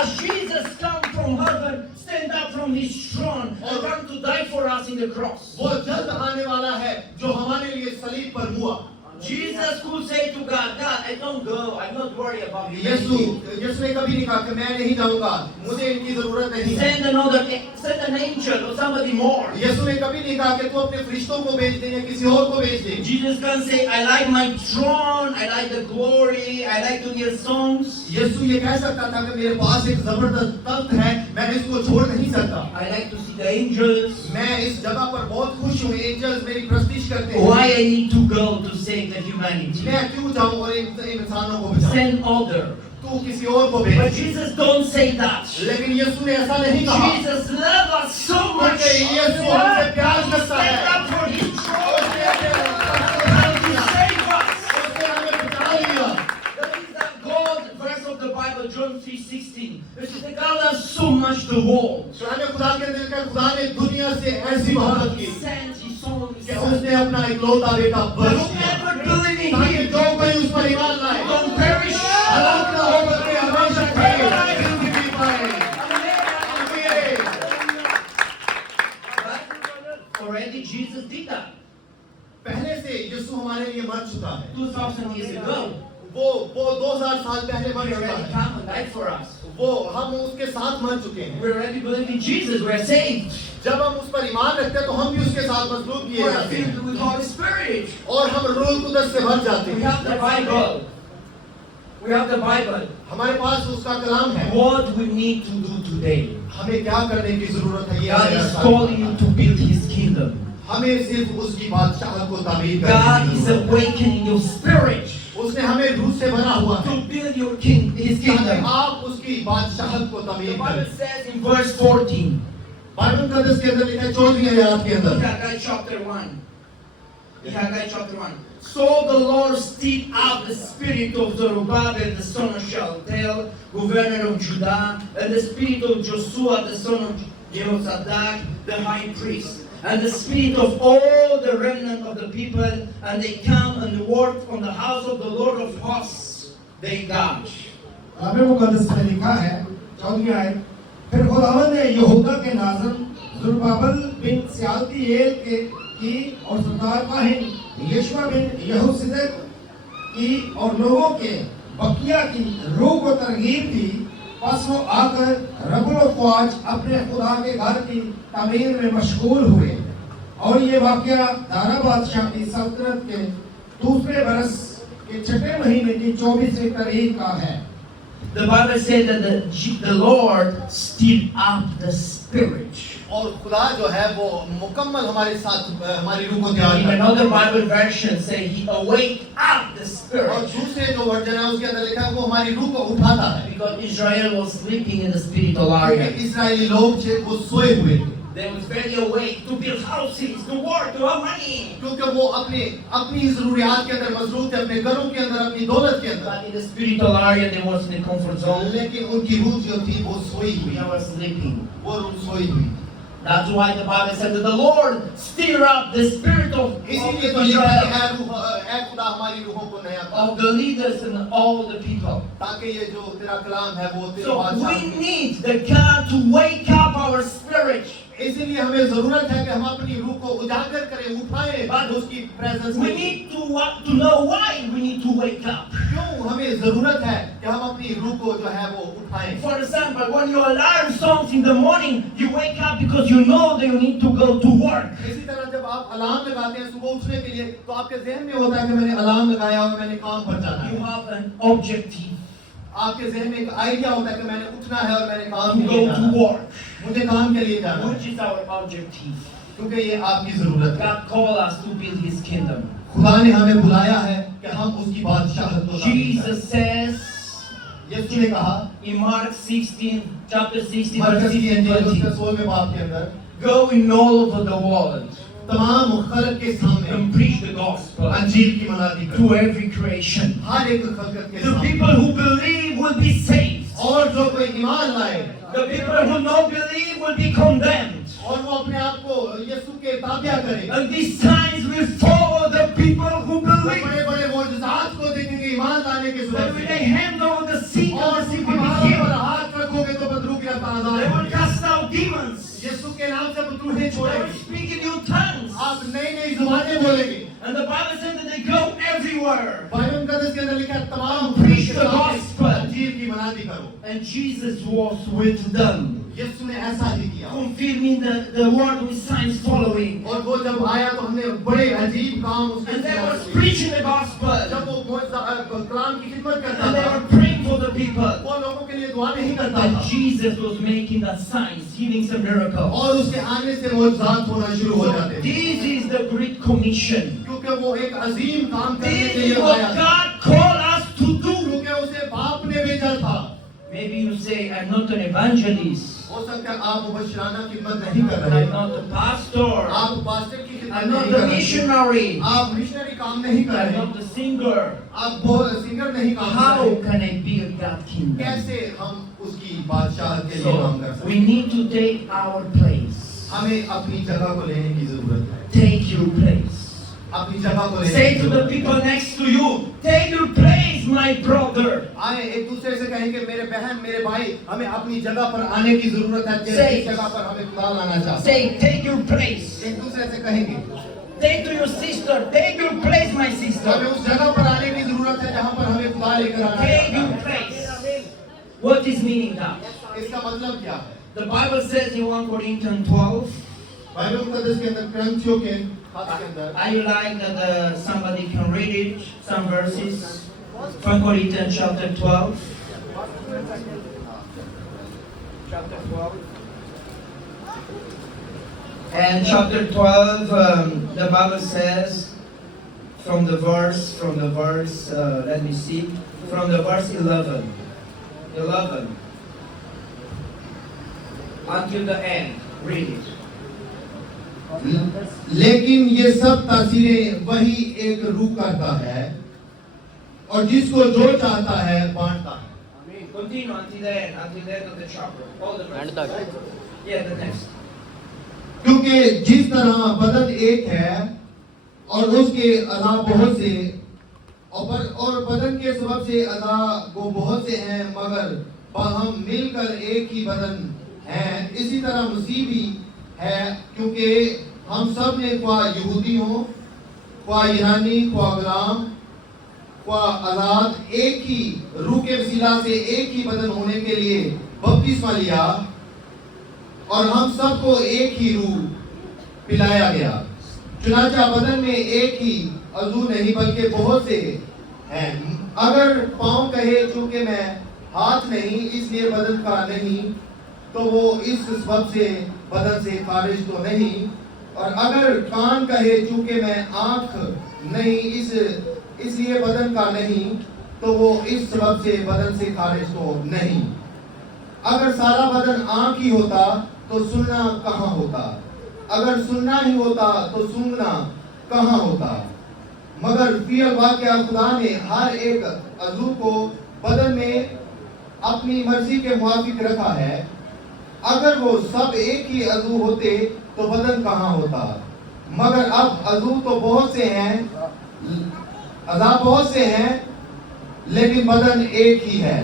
As Jesus come from heaven, stand up from his throne and come to die for us in the cross. वो जल्द आने वाला है जो हमारे लिए सलीब पर हुआ। Jesus could say to God, God, I don't go. I'm not worried about you. यीशु ने कभी नहीं कहा कि मैं नहीं जाऊंगा, मुझे इनकी जरूरत नहीं है। Send an angel or somebody more. यीशु ने कभी नहीं कहा कि तू अपने फरिश्तों को भेज दे या किसी और को भेज दे। Jesus can say, I like my throne, I like the glory, I like to hear songs. यीशु ये कह सकता था कि मेरे पास एक जबरदस्त तख्त है, मैं इसको छोड़ नहीं सकता। I like to see the angels. मैं इस जगह पर बहुत खुश हूँ, एंजल्स मेरी प्रस्तिश करते हैं। Why I need to go to save the humanity? मैं क्यों जाऊँ और इन इंसानों को बचाऊँ? Send other. तू किसी और को भेज। But Jesus don't say that. लेकिन यीशु ने ऐसा नहीं कहा। Jesus loves us so much. क्योंकि यीशु हमसे प्यार करता है। Stand up for his throne उसने and to save us. हमें बचा लिया। That is that God verse of the Bible, John 3:16. It says that God loves so much the world. शान खुदा के दिल का खुदा ने दुनिया से ऐसी मोहब्बत की Sent his own कि son. उसने अपना इकलौता बेटा बख्श दिया Whoever believe in ताकि him जो कोई उस पर ईमान लाए don't perish. हलाक न हो बल्कि हमेशा के लिए जिंदगी पाए। आमीन। But already Jesus did that पहले से यीशु हमारे लिए मर चुका है। 2,000 years ago. वो 2000 साल पहले मर He चुका already है। came and died for us. वो हम उसके साथ मर चुके हैं। We already believe in Jesus. We are saved. जब हम उस पर ईमान रखते हैं तो हम भी उसके साथ मजबूत We किए are जाते हैं filled with Holy Spirit. और हम रूह कुदस से भर जाते We हैं। have the Bible. We have the Bible. हमारे पास उसका कलाम है। What we need to do today. हमें क्या करने की जरूरत है? ये God हमें is रास्ता calling you बताता to build His kingdom. है। हमें सिर्फ उसकी बादशाहत को तामीर God करने is की जरूरत awakening your spirit है। उसने हमें रूह से भरा हुआ है to build your king, His ताकि kingdom. आप उसकी बादशाहत को The तामीर Bible करें। says in verse 14, बाइबल मुकद्दस के अंदर लिखा है 14वीं आयत के अंदर Haggai chapter 1. Haggai chapter 1. So the Lord stirred up the spirit of Zerubbabel the son of Shealtiel, governor of Judah, and the spirit of Joshua the son of Jehozadak, the high priest, and the spirit of all the remnant of the people, and they come and work on the house of the Lord of hosts, their God. कलाम मुकद्दस में लिखा है 14वीं आयत, फिर खुदावंद ने यहूदा के नाज़िम ज़ुरबाबेल बिन सियालतीएल की और सरदार काहिन यशवा बिन यहोसिदक की और लोगों के बकिया की रूह को तरगीब दी। बस वो आकर रब्बुल क़वाज अपने खुदा के घर की तामीर में मशगूल हुए। और ये वाक़या दारा बादशाह की सल्तनत के दूसरे बरस के छठे महीने की 24वीं तारीख का है। The Bible says that the Lord stirred up the spirit. और खुदा जो है वो मुकम्मल हमारे साथ हमारी रूह को तैयार In करता है। another Bible version say He awake up the और spirit. दूसरे जो वर्जन है उसके अंदर लिखा है वो हमारी रूह को उठाता है। Because Israel was sleeping in the spiritual क्योंकि area. इस्राएली लोग थे वो सोए हुए थे They was very awake to build houses, to work, to have money. क्योंकि वो अपनी ज़रूरियात के अंदर मसरूफ थे, अपने घरों के अंदर, अपनी दौलत के अंदर। But in the spiritual area they was in the comfort zone. लेकिन उनकी रूह जो थी वो सोई हुई, They were sleeping. वो रूह सोई हुई। That's why the Bible said that the Lord stir up the spirit of इसीलिए तो लिखा है Israel, ऐ खुदा हमारी रूहों को नया कर, of the leaders and all the people. ताकि ये जो तेरा कलाम है वो तेरे So बादशाह we need the God to wake up our spirit. इसीलिए हमें जरूरत है कि हम अपनी रूह को उजागर करें, उठाएं बाद उसकी प्रेजेंस We में। need to know why we need to wake up. क्यों हमें जरूरत है कि हम अपनी रूह को जो है वो उठाएं। For example, when your alarm sounds in the morning, you wake up because you know that you need to go to work. इसी तरह जब आप अलार्म लगाते हैं सुबह उठने के लिए, तो आपके जहन में होता है कि मैंने अलार्म लगाया और मैंने काम पर जाना You है। have an objective आपके जहन में एक आइडिया होता है कि मैंने उठना है और मैंने काम to के लिए go जाना to है। work, मुझे काम के लिए जाना है, which is our objective. क्योंकि ये आपकी जरूरत है। God called us to build His kingdom. खुदा ने हमें बुलाया है कि हम उसकी बादशाहत को तामीर करें। Jesus says यीशु ने कहा in Mark 16, chapter 16, verse मरकस की 16 अंजील 20, उसके 16वें बाब के अंदर, go in all over the world तमाम खल्क के सामने and preach the gospel अंजील की मनादी करो। to every creation. हर एक खल्कत के The सामने, people who believe will be saved. और जो कोई ईमान लाए The people who don't believe will be condemned. और वो अपने आप को यीशु के ताबिया करे। And these signs will follow the people who believe. बड़े बड़े मौजूदात को देखेंगे ईमान लाने के When सूरत they में। hand over the sick और and the sick will बीमारों be पर healed. हाथ रखोगे तो बदरू की They Azad will cast out demons. यीशु के नाम से बदरू नहीं They will छोड़ेंगे। speak in new tongues. आप नई नई जुबानें बोलेंगे। And the Bible says that they go everywhere. Bible मुकद्दस के अंदर लिखा है तमाम Preach के the सामने gospel. अंजील की मनादी करो। And Jesus was with them, यीशु ने ऐसा ही किया। confirming the word with signs following. और वो जब आया तो हमने बड़े अजीब काम उसके And they खिलाफ were किए। preaching the gospel. जब वो कलाम की खिदमत करता And they था, were praying for the people. वो लोगों के लिए दुआ नहीं करता And था। Jesus was making the signs, healing some miracles. और उसके आने से मौजूदात होना शुरू हो जाते थे। This is the Great Commission. क्योंकि वो एक अजीम काम करने This के is लिए what आया था। God called us to do. क्योंकि उसे बाप ने भेजा था। Maybe you say, I'm not an evangelist. हो सकता है आप मुबशराना खिदमत नहीं कर रहे I'm हैं। not a pastor. आप पास्टर की खिदमत I'm नहीं not कर a रहे हैं। missionary. आप मिशनरी काम नहीं कर I'm रहे हैं। not a singer. आप बहुत सिंगर नहीं काम कर रहे How हैं। can I build that kingdom? कैसे हम उसकी बादशाहत के लिए काम कर So सकते we need to take our place. हैं? हमें अपनी जगह को लेने की जरूरत है। Take your place. अपनी जगह को लेने Say की to the जरूरत people next to you, take your place, my brother. है। आए एक दूसरे से कहेंगे मेरे बहन मेरे भाई हमें अपनी जगह पर आने की जरूरत है। जिस Say- जगह पर हमें खुदा लाना चाहते हैं। Say, take your place. एक दूसरे से कहेंगे Say to your sister, take your place, my हमें sister. उस जगह पर आने की जरूरत है जहाँ पर हमें खुदा लेकर आना Take चाहता your है। place. What is meaning that? इसका मतलब क्या है? The Bible says in 1 Corinthians 12, Bible मुकद्दस के अंदर ग्रंथियों के खाते के अंदर I like that somebody can read it, some verses. 1 Corinthians chapter 12. Chapter 12. And chapter 12, the Bible says, from the verse, let me see, from the verse 11 until the end. Read it. लेकिन ये सब तासीरें वही एक रूह करता है और जिसको जो चाहता है बांटता है। Continue until the end of the chapter. All the verses. Yeah, the next. क्योंकि जिस तरह बदन एक है और उसके अज़ा बहुत से और बदन के सबब से अज़ा को बहुत से हैं मगर हम मिलकर एक ही बदन हैं, इसी तरह मसीह भी है क्योंकि हम सब ने ख्वाह यहूदी हो ख्वाह ईरानी ख्वाह गुलाम ख्वाह आजाद एक ही रूह के वसीला से एक ही बदन होने के लिए बपतिस्मा लिया और हम सबको एक ही रूह पिलाया गया। चुनांचे बदन में एक ही अज़ू नहीं बल्कि बहुत से हैं। अगर पाँव कहे चूंकि मैं हाथ नहीं इसलिए बदन का नहीं तो वो इस सबब से बदन से खारिज तो नहीं, और अगर कान कहे चूंकि मैं आँख नहीं इसलिए बदन का नहीं तो वो इस सबब से बदन से खारिज तो नहीं। अगर सारा बदन आँख ही होता तो सुनना कहाँ होता, अगर सुनना ही होता तो सूंघना कहाँ होता। मगर फिर वाक़या खुदा ने हर एक अज़ू को बदन में अपनी मर्जी के मुआफिक रखा है। अगर वो सब एक ही अज़ू होते तो बदन कहाँ होता, मगर अब अज़ू तो बहुत से हैं, अज़ा बहुत से हैं, लेकिन बदन एक ही है।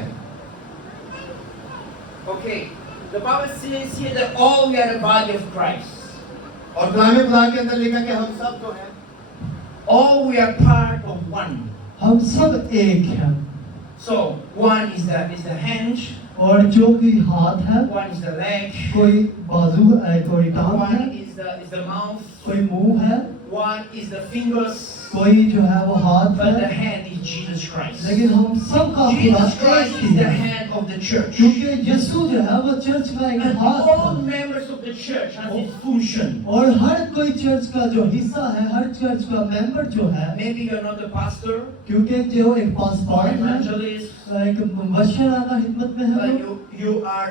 Okay, the Bible says here that all we are the body of Christ. और कलाम खुदा के अंदर लिखा कि हम सब जो हैं, All we are part of one. हम सब एक हैं। So one is the hand, और जो कोई हाथ है, one is the leg, कोई बाजू है, कोई टांग है, one is the mouth, कोई मुंह है, one is the fingers, कोई जो है वो हाथ but the है। hand is Jesus Christ. लेकिन हम सब का खुदा Jesus एक Christ ही is the है, head of the church. क्योंकि यीशु जो है वो चर्च का एक And हाथ all है। members of the church has its function. और हर कोई चर्च का जो हिस्सा है, हर चर्च का मेंबर जो है, Maybe you're not a pastor क्योंकि जो एक or पास्टर है, evangelist, एक मुबशर आला खिदमत में but है, you are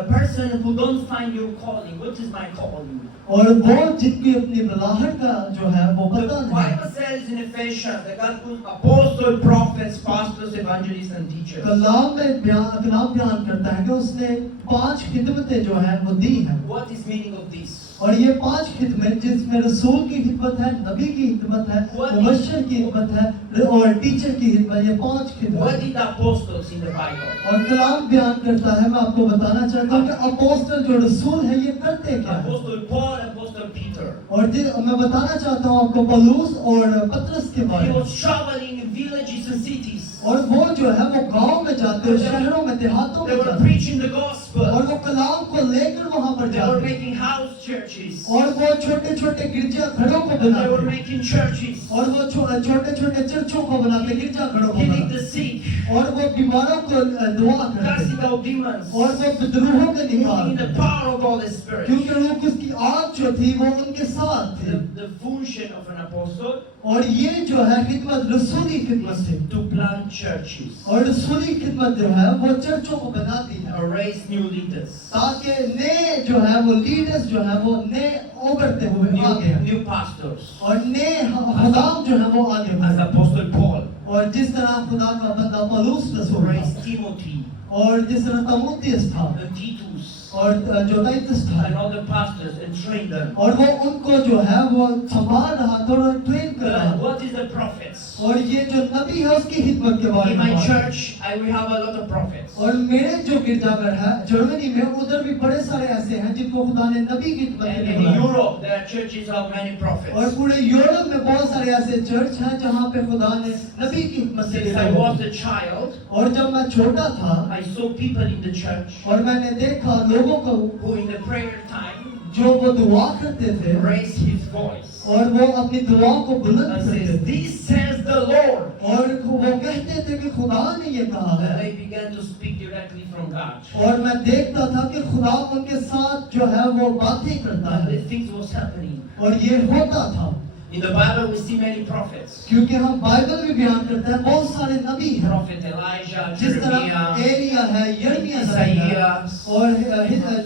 a person who don't find your calling. What is my calling? और वो जिनकी अपनी बुलाहट का जो है वो The पता नहीं। Bible says in Ephesians that God put apostles, prophets, pastors, evangelists, and teachers. कलाम बयान करता है कि उसने 5 खिदमतें जो है वो दी है। What is meaning of this? और ये 5 खिदमत जिसमें रसूल की खिदमत है, नबी की खिदमत है, मुबशर की खिदमत है और टीचर की खिदमत, ये 5 What खिदमत। did the apostles in the Bible? और कलाम बयान करता है, मैं आपको बताना चाहता हूँ कि अपोस्टल जो रसूल है ये करते क्या है। Apostle Paul, Apostle Peter. और मैं बताना चाहता हूँ आपको पौलुस और पतरस के बारे He में। was traveling in villages and cities. और वो जो है वो गांव में जाते हैं, शहरों में, देहातों They में were जाते हैं preaching the gospel. और वो कलाम को लेकर वहां पर They were जाते हैं making house churches. और वो छोटे छोटे गिरजाघरों को They were बनाते हैं making churches. और वो छोटे छोटे चर्चों को बनाते, गिरजाघरों को Healing बनाते the sick. और वो बीमारों को दुआ करते Casting out demons. और वो विद्रोहों को Moving in the निकालते, power of the Holy Spirit. क्योंकि लोग उसकी आग जो थी वो उनके साथ थी। The function of an apostle और ये जो है खिदमत रसूली खिदमत is थी to plant churches और रसूली खिदमत जो है वो चर्चों को बनाती है or raise new leaders, ताकि नए जो है वो लीडर्स जो है वो नए उभरते हुए आगे हैं new pastors. और नए खुदाम जो है वो आगे As बढ़े। Apostle Paul और जिस तरह खुदा का बंदा पौलुस रसूल raised था Timothy और जिस तरह तीमुथियुस था and Titus और जो तीतुस था and all the pastors and trained them. और वो उनको जो है वो संभाल रहा था और ट्रेन कर रहा था। What is the prophets? और ये जो नबी है उसकी खिदमत के बारे In में my बात है। church, we have a lot of prophets. और मेरे जो गिरजाघर है जर्मनी में, उधर भी बड़े सारे ऐसे हैं जिनको खुदा ने नबी की खिदमत के And लिए in बुलाया। Europe, there are churches of many और prophets. पूरे यूरोप में बहुत सारे ऐसे चर्च हैं जहाँ पे खुदा ने नबी की खिदमत के लिए Since I बुलाया। was a child, और जब मैं छोटा था I saw people in the church और मैंने देखा लोगों को who in the prayer time जो वो दुआ करते थे raised his voice और वो अपनी दुआओं को बुलंद and करते says, थे "This says the Lord." और वो कहते थे कि खुदा ने ये कहा And है। they began to speak directly from God. और मैं देखता था कि खुदा उनके साथ जो है वो बातें करता And है these things was happening. और ये होता था। In the Bible, we see many prophets. क्योंकि हम बाइबल भी बयान करते हैं बहुत सारे नबी हैं, Prophet Elijah, जिस तरह Jeremiah, एलिया है, यिर्मयाह नबी है Isaiah. और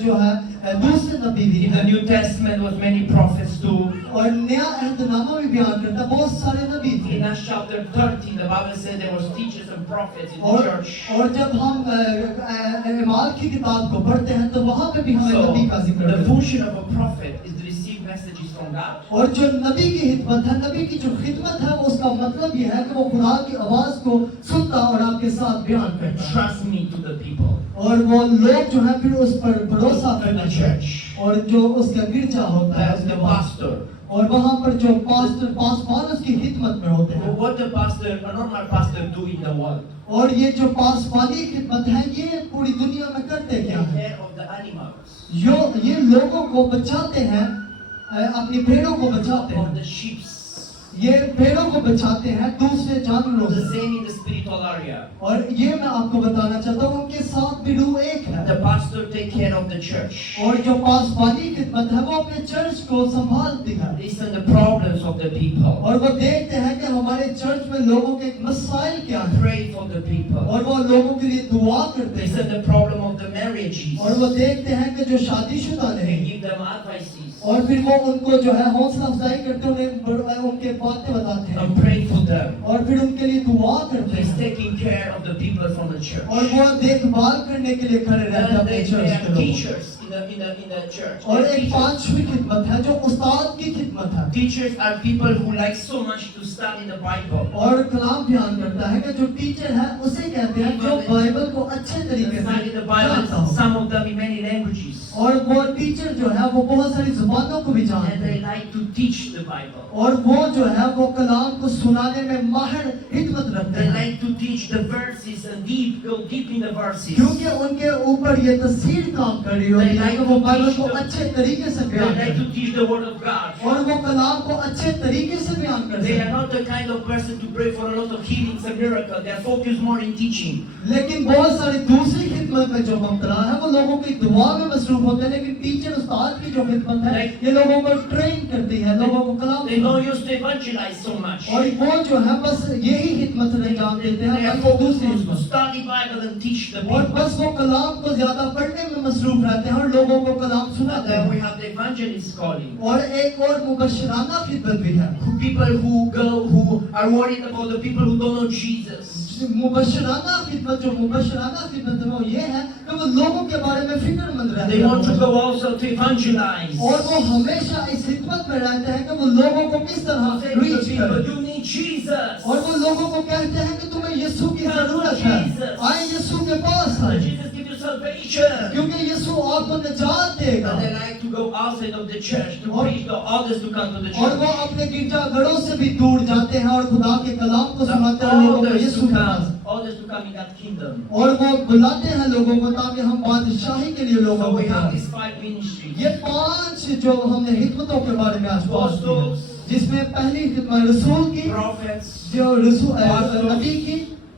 जो है दूसरे नबी भी In the हैं New Testament was many prophets too. और नया अहदनामा भी बयान करता है बहुत सारे नबी थे। In Acts chapter 13, the Bible says there was teachers and prophets in the और church. और जब हम इमाल की किताब को पढ़ते हैं तो वहाँ पे भी हमें So, नबी का जिक्र the है। function of a prophet is to receive messages from God. और जो नबी की खिदमत है, नबी की जो खिदमत है उसका मतलब ये है कि वो खुदा की आवाज को सुनता और आपके साथ बयान And करता है transmit to the people. और वो लोग जो है फिर उस पर भरोसा In करना the चाहिए church. और जो उसका गिरजा होता है As उसके the बाद pastor. और वहाँ पर जो पासवान उसकी खिदमत में होते हैं What the pastor, a normal pastor do in the world? और ये जो पासवानी खिदमत है ये पूरी दुनिया में करते क्या Take है? care of the animals. ये लोगों को बचाते हैं, अपनी भेड़ों को बचाते Of हैं, the sheep. ये भेड़ों को बचाते हैं दूसरे जानवरों The से। same in the spiritual area. और ये मैं आपको बताना चाहता हूँ उनके साथ भी रूह एक है The pastor take care of the church. और जो पासवानी खिदमत है वो अपने चर्च को संभालती है Listen the problems of the people. और वो देखते हैं कि हमारे चर्च में लोगों के मसाइल क्या है Pray for the people. और वो लोगों के लिए दुआ करते हैं Listen the problem of the marriages. और वो देखते हैं कि जो शादीशुदा And नहीं give them advices. और फिर वो उनको जो है हौसला अफजाई करते उन्हें उनके बातें बताते हैं And pray for them. और फिर उनके लिए दुआ करते He's हैं taking care of the people from the church. और वो देखभाल करने के लिए खड़े रहते हैं अपने They चर्च के are लोगों teachers in the church. और They are एक teachers. पांचवी खिदमत है जो उस्ताद की खिदमत है Teachers are people who like so much to study the Bible. और कलाम ध्यान करता है कि जो टीचर है उसे कहते हैं जो बाइबल को अच्छे तरीके से Study the जानता Bible, हो some of them in many languages. और वो टीचर जो है वो बहुत सारी जुबानों को भी And जानते they हैं like to teach the Bible. और वो जो है वो कलाम को सुनाने में माहिर हिकमत रखते They हैं like to teach the verses and go deep in the verses. क्योंकि उनके ऊपर ये तस्वीर काम कर रही होती है कि वो बाइबल को अच्छे तरीके से They बयान like करें to teach the Word of God. और वो कलाम को अच्छे तरीके से बयान कर They are सकें not the kind of person to pray for a lot of healings and miracles. They are focused more in teaching. लेकिन बहुत सारी दूसरी खिदमत में जो मुब्तला है वो लोगों की दुआ में मसरूफ होते हैं लेकिन टीचर उस्ताद की जो खिदमत है ये लोगों को ट्रेन करती है लोगों को कलाम They don't used to evangelize so much. और वो जो है बस यही खिदमत अंजाम देते They हैं are बस दूसरी focused to खिदमत study Bible and teach the और people. बस वो कलाम को ज्यादा पढ़ने में मसरूफ रहते हैं और लोगों को कलाम And सुनाते then we हैं have the evangelist calling. और एक और मुबशराना खिदमत भी है People who are worried about the people who don't know Jesus. मुबशराना खिदमत जो मुबशराना खिदमत है वो ये है कि वो लोगों के बारे में फिक्रमंद रहते They want to हैं go also to evangelize. और वो हमेशा इस खिदमत में रहते हैं कि वो लोगों को किस तरह Say to the reach people, करें you need Jesus. और वो लोगों को कहते हैं कि तुम्हें यीशु की जरूरत है आए यीशु के पास आए Jesus give you salvation. क्योंकि यीशु आपको निजात देगा And they like to go outside of the church to preach to others to come to the और वो church. अपने गिरजाघरों से भी दूर जाते हैं और खुदा के कलाम को सुनाते हैं लोगों को यीशु के पास Others to come in that kingdom. और वो बुलाते हैं लोगों को ताकि हम बादशाही के लिए लोगों So को we have बुलाएं। these 5 ministries. ये 5 जो हमने हिकमतों के बारे में आज बात की है, Apostles, जिसमें पहली खिदमत रसूल की prophets, जो नबी की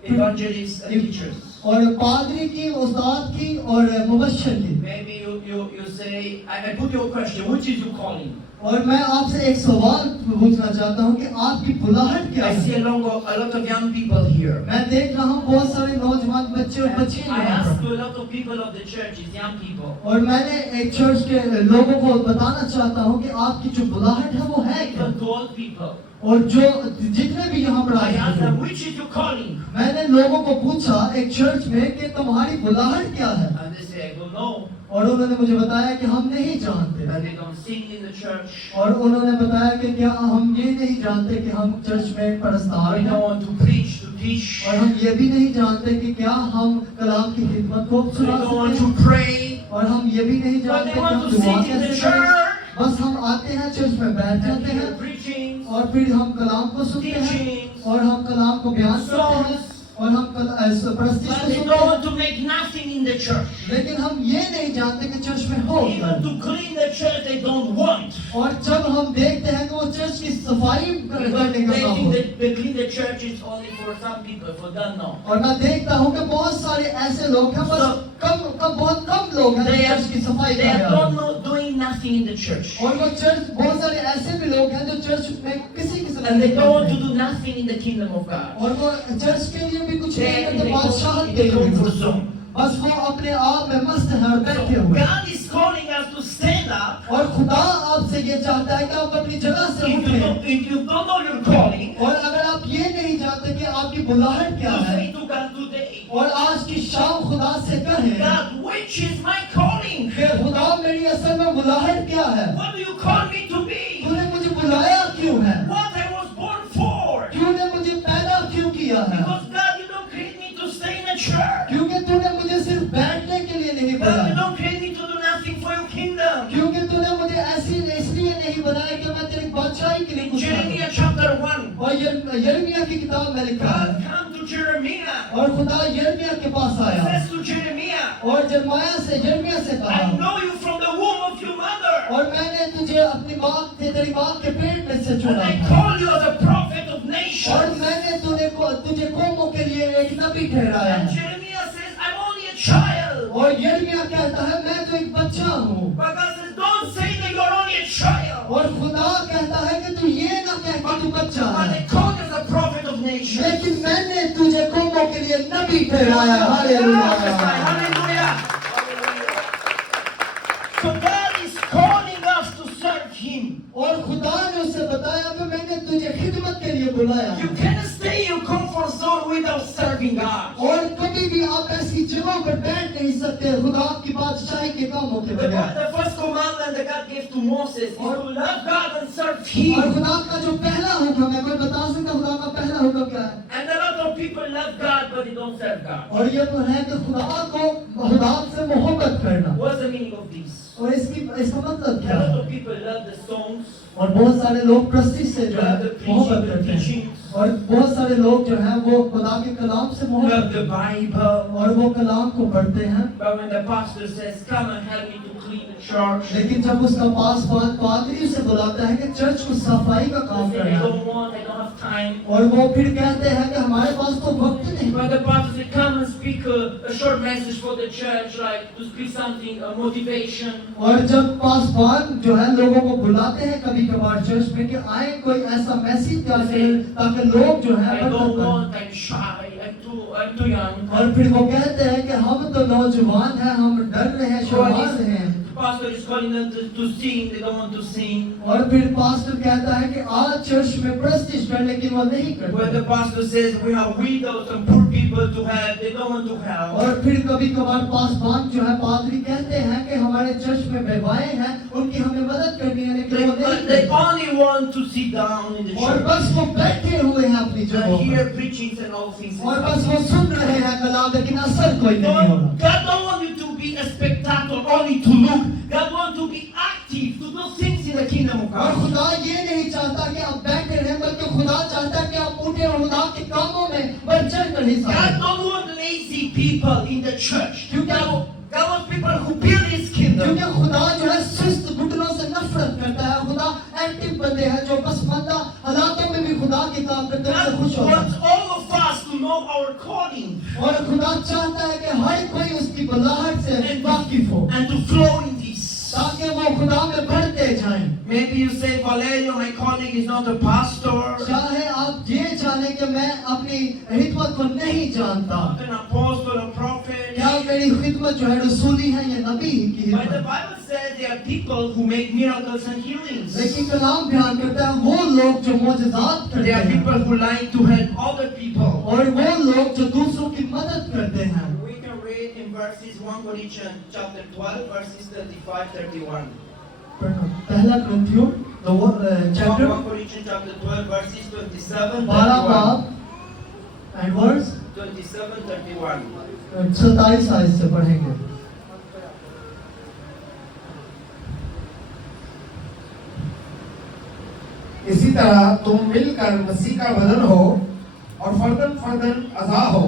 evangelists, and teachers. और पादरी की उस्ताद की और मुबश्शिर की Maybe you say, I put you a question, which is your calling? और मैं आपसे एक सवाल पूछना चाहता हूँ कि आपकी बुलाहट क्या I see है a lot of young people here. मैं देख रहा हूँ बहुत सारे नौजवान बच्चे और बच्चियां I यहाँ asked पर to a lot of people of the church, young people. और मैंने एक चर्च के लोगों को बताना चाहता हूँ कि आपकी जो बुलाहट है वो है क्या Even to old people. और जो जितने भी यहाँ पर I आए asked हैं them, which is your calling? मैंने लोगों को पूछा एक चर्च में कि तुम्हारी बुलाहट क्या है And they say, I don't know. और उन्होंने मुझे बताया कि हम नहीं जानते And they don't sing in the church. और उन्होंने बताया कि क्या हम ये नहीं जानते कि हम चर्च में परस्तार We हैं don't want to preach, to teach. और हम ये भी नहीं जानते कि क्या हम कलाम की खिदमत को We सुना don't want सकते to हैं pray. और हम ये भी नहीं But जानते they कि want हम to दुआ sit in the कैसे करें church. बस हम आते हैं चर्च में बैठ And जाते hear हैं preaching. और फिर हम कलाम को सुनते हैं Teachings. और हम कलाम को बयान करते हैं और हम प्रस्तिश But को they सुनते don't हैं want to make nothing in the church. लेकिन हम ये नहीं जानते कि चर्च में हो क्या Even to clean the church, they don't want. और जब हम देखते हैं कि वो चर्च की सफाई Because करने they का काम think हो that they clean the church is only for some people, for them no. और मैं देखता हूँ कि बहुत सारे ऐसे लोग हैं बस बहुत कम लोग हैं जो They are, चर्च की सफाई they कर are रहे हैं not doing nothing in the church. और वो चर्च बहुत सारे ऐसे भी लोग हैं जो चर्च में किसी किस्म And they के don't want to नहीं do nothing in the kingdom of God. और वो चर्च के लिए भी कुछ नहीं They करते बादशाहत के they लिए go भी for कुछ zone. बस वो अपने आप में मस्त हैं और बैठे So हुए हैं God is calling us to stand up. और खुदा आपसे ये चाहता है कि आप अपनी जगह से उठें If you don't know your calling, और अगर आप ये नहीं जानते कि आपकी बुलाहट क्या you है say to God today, और आज की शाम खुदा से कहें God, which is my calling? कि खुदा मेरी असल में बुलाहट क्या है What do you call me to be? तूने मुझे बुलाया क्यों है What I was born for? तूने मुझे पैदा क्यों किया है Because God, you don't create me to stay in a church. क्योंकि तूने मुझे सिर्फ बैठने के लिए नहीं God, you बनाया don't create me to do nothing for your kingdom. क्योंकि तूने मुझे ऐसी इसलिए नहीं बनाया कि मैं तेरी बादशाही के लिए In कुछ करूं। Jeremiah chapter 1, और यिर्मयाह की किताब में लिखा है God come to Jeremiah. और खुदा यिर्मयाह के पास आया Says to Jeremiah, और यिर्मयाह से कहा I know you from the womb of your mother. और मैंने तुझे अपनी माँ तेरी माँ के पेट में से And चुना I था call you as a prophet of और nations. मैंने तुझे कौमों के लिए एक नबी ठहराया And है Jeremiah says, I'm only a child. और यिर्मयाह कहता है मैं तो एक बच्चा हूँ But God says, don't say that you're only a child. और खुदा कहता है कि तू ये ना कह कि तू बच्चा But है I call you as a prophet of nations. लेकिन मैंने तुझे कौमों के लिए नबी ठहराया है hallelujah Hallelujah. So God is calling us to serve Him. और खुदा ने उसे बताया कि मैंने तुझे खिदमत के लिए बुलाया You cannot stay in your comfort zone without serving God. और कभी भी आप घोड़ों पर बैठ नहीं सकते खुदा की बादशाही के कामों के बगैर। The first commandment that God gave to Moses is to love God and serve और Him. खुदा का जो पहला हुक्म है, कोई बता सकता खुदा का पहला हुक्म क्या है? And a lot of people love God, but they don't serve God. और ये तो है कि खुदा से मोहब्बत करना। What's the meaning of this? और इसका मतलब A क्या lot है? of people love the songs, और बहुत सारे लोग प्रस्ती से जो है मोहब्बत करते हैं, और बहुत सारे लोग जो है वो खुदा के कलाम से love मोहब्बत the Bible. और वो कलाम को पढ़ते हैं। But when the pastor says, "Come and help me to clean the church," लेकिन जब उसका पासवान पादरी उसे बुलाता है कि चर्च को सफाई का काम they say, "I करना है", don't want, I don't have time." और वो फिर कहते हैं कि हमारे पास तो वक्त नहीं। But the pastor says, "Come and speak a short message for the church, like to speak something, a motivation." और जब पासवान जो है लोगों को बुलाते हैं कभी कभार चर्च में कि आए कोई ऐसा मैसेज ताकि लोग जो है I don't बरकत पाएं। want, I'm shy, I'm too young. और फिर वो कहते हैं कि हम तो नौजवान हैं, हम डर रहे हैं, शर्मा रहे हैं। The pastor is calling them to sing, they don't want to sing. और फिर पास्टर कहता है कि आज चर्च में प्रस्तिश कर, लेकिन वो नहीं When करते। the pastor says we have widows and poor people to help, they don't want to help. और फिर कभी कभार पासवान जो है पादरी कहते हैं कि हमारे चर्च में बेवाएं हैं, उनकी हमें मदद करनी है, लेकिन वो नहीं They करते। only want to sit down in the और church बस वो बैठे हुए हैं अपनी and जगहों hear पर, preachings and all things. और बस वो सुन रहे हैं कलाम, लेकिन असर कोई नहीं हो रहा। God don't want you to be a spectator, only to look. God wants to be active, to do things in the kingdom of और God. खुदा ये नहीं चाहता कि आप बैठे रहें, बल्कि खुदा चाहता है कि आप उठे और खुदा के कामों में बढ़ चढ़ कर हिस्सा God लें। don't want lazy people in the church. God wants people who build His kingdom. क्योंकि खुदा जो है सुस्त घुटनों से नफरत करता है। खुदा एक्टिव बंदे हैं जो पसमानदा हालातों में भी खुदा के काम करते हैं, God खुश होता wants है। all of us to know our calling और खुदा चाहता है कि हर कोई उसकी बुलाहट से वाकिफ हो, and to flow in this. ताकि वो खुदा में बढ़ते जाएं। Maybe you say, Valerio, my calling is not a pastor, चाहे आप ये जाने कि मैं अपनी खिदमत को नहीं जानता, not an apostle, a prophet. क्या मेरी खिदमत जो है रसूली है या नबी की But the खिदमत। Bible says there are people who make miracles and healings. लेकिन कलाम बयान करता है वो लोग जो मौजज़ात करते There are हैं, people who like to help other people. और वो लोग जो दूसरों की मदद करते हैं। We can read in verses 1 Corinthians chapter 12, verses 35-31. पहला ग्रंथियों चैप्टर 1 Corinthians chapter 12, verses 27, 12 31. बाब एंड वर्स 27-31. 27 आयत से पढ़ेंगे। इसी तरह तुम मिलकर मसीह का बदन हो और फर्दन फर्दन अज़ा हो।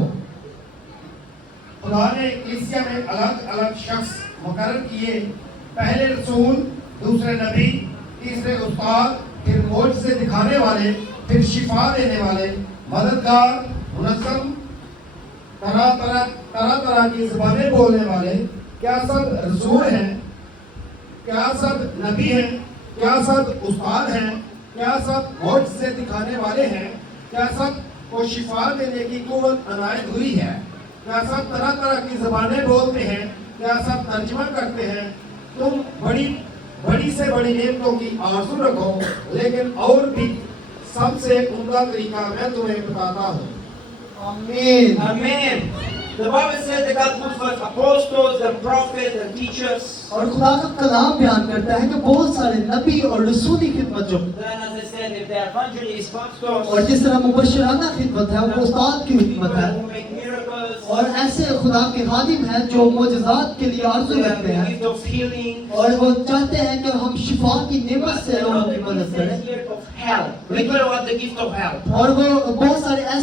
खुदा ने कलीसिया में अलग अलग शख्स मुकर्रर किए, पहले रसूल, दूसरे नबी, तीसरे उस्ताद, फिर मोजज़े दिखाने वाले, फिर शिफा देने वाले, मददगार, मुनज़्ज़म, तरह की ज़बानें बोलने वाले। क्या सब रसूल हैं? क्या सब नबी हैं? क्या सब उस्ताद हैं? क्या सब मोजज़े दिखाने वाले हैं? क्या सब को शिफा देने की कुव्वत अनायत हुई है? क्या सब तरह तरह की ज़बानें बोलते हैं? क्या सब तर्जुमा करते हैं? तुम बड़ी से बड़ी नेमतों की आरज़ू रखो, लेकिन और भी सबसे उम्दा तरीका मैं तुम्हें बताता हूँ। आमीन। Amen. The Bible says that God puts first apostles, the prophets, the teachers. और खुदा का कलाम बयान करता है कि बहुत सारे नबी और रसूली खिदमत जो, Then as I said, if they are evangelists, pastors, और जिस तरह मुबशराना खिदमत है वो उस्ताद की खिदमत है, who make miracles, और ऐसे खुदा के खादिम हैं जो मोजज़ात के लिए आरज़ू who have रखते the हैं, gift of healing, और वो चाहते हैं कि हम शिफा की नेमत से but लोगों the की मदद gift करें। here of help. People who have the gift of help. और वो बहुत सारे ऐसे